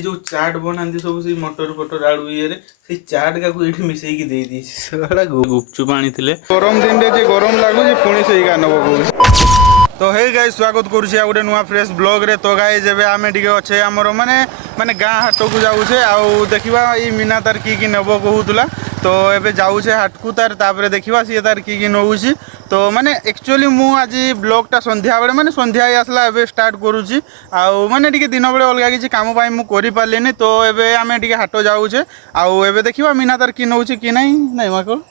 जो चाट बनाती सब से मटर फटर आलू ये से चाट का ये मिसेक दे गुपचुप आनी गरम दिन में गरम लगुच पुणी से नब तो हे गाइस स्वागत करुचे आ गोटे नुआ फ्रेश ब्लॉग रे। तो गाइस जब आम टे अच्छे आमर माने माने गाँ हाट को जाऊे आउ देखा ये मीना तार कि नब कहूला तो एबे जाऊे हाट को तार तापर देखा सी तार कि नौची तो माने एक्चुअली मु आज ब्लॉगटा संध्या बेले माने संध्या आसला एबे स्टार्ट करुची आउ माने टिके दिन बेले अलग किसी काम पाई मु करि पारलिनी तो एबे आमे टिके हाट जाऊे आउ एबे देखिबा मीना तार कि नौची कि नहीं माको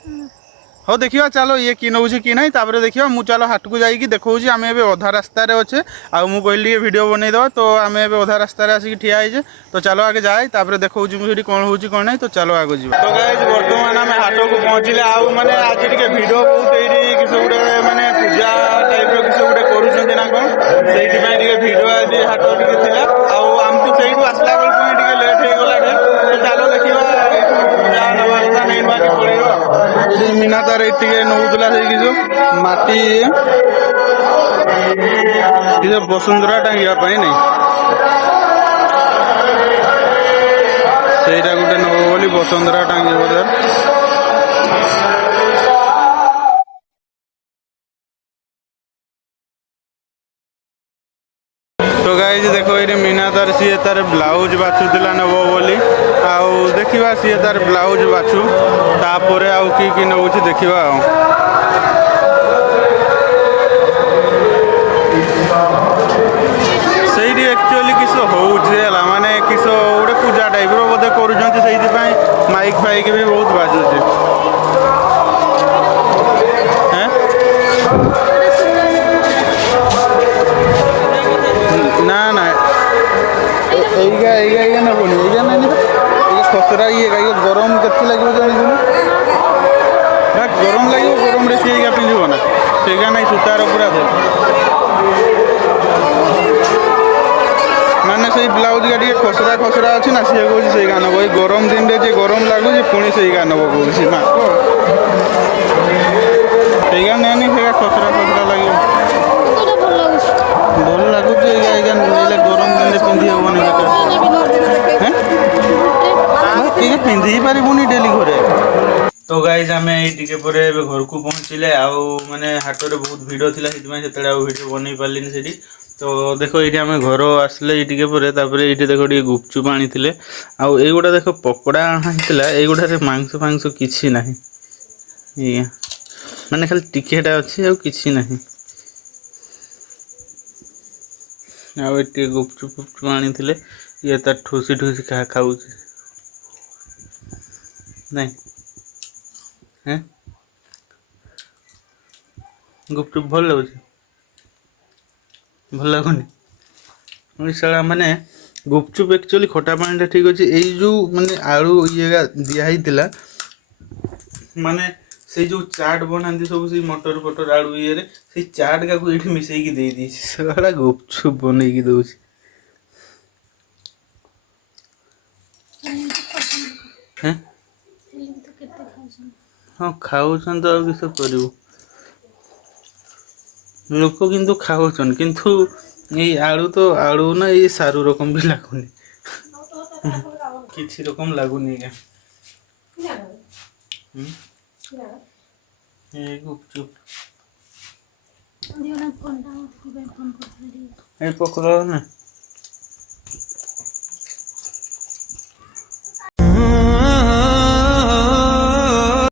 हाँ देखा चलो ये कि नौ कि ना तापर देखा मुझे चलो हाट को जाकि देखा आम ए अधा रास्त अच्छे आउ कहली वीडियो बनईदेव तो आम ए अधा रास्त आसिक ठिया है तो चलो आगे जाए तापर देखा मुझे कौन हो कौन नहीं तो चलो आगे जी तो गाइस बर्तमान आम हाट को पहुँचले आउ मैंने आज टे भिड बहुत किसी गोटे मैंने पूजा टाइप किसी गोटे करुँच ना कौन से भिड आज हाट टे आउ आमको से आसला बेलू लेट हो गला तो चलो देखा पूजा नवा कथा नहीं बाकी पड़ेगा मीना तार ये नौला माटी बसुंधरा टांगिया नहीं से गोटे नब बोली बसुंधरा टांगे बोधे तो गाइज देखो ये मीना तार सी तार ब्लाउज बाछुला नब बोली आउ देखा सी तार ब्लाउज बाछु तापर आउ कि नौ देखा सही एक्चुअली किस होगा माने किस गोटे पूजा टाइप बोधे कर माइक फाइक भी बहुत बाजुचे ना ना ये नबनी ये खसरा ये गरम के लगे गरम लगे गरम सी पिंधब ना सेगा ना सूतार पूरा माने से ब्लाउज का टे खसरा खसरा अच्छे ना सी कह से नब ये गरम दिन में गरम लगुच पुणी से नब कह ना सेगा नहीं से खसरा खसरा लगे भल लगुच गरम दिन में पिंधि हे पिंधि पारूनी डेली घरे तो गाइज आम ये घर को पहुँचले आउ माने हाट में बहुत भिड़ थी से भिडियो बन पारे से तो देखो ये आम घर आसले ये देखो ये गुपचुप आनी आउ युवा देख पकोड़ा आना युवा मांस फांस किसी ना माने खाली टिकेटा अच्छी आ कि ना आउ गुपचुप फुपचुप आनी ये तार ठूसी ठूसी खाऊ नहीं हैं गुपचुप भल लगुच भल लगुनि सारा माने गुपचुप एक्चुअली खटा पानी ठीक अच्छे यही जो माने आलू ये दिखाई माने से जो चाट बनाती सब से मटर फटर आलू ये से चाट का ये मिसेक दे सारा गुपचुप बनई दौर हाँ खाऊन तो किस कर लोक किंतु खाऊन किंतु ये आलू तो आलू ना ये सारू रकम भी लगुनि किसी रकम लगुनि गुपचुप पकड़ा ना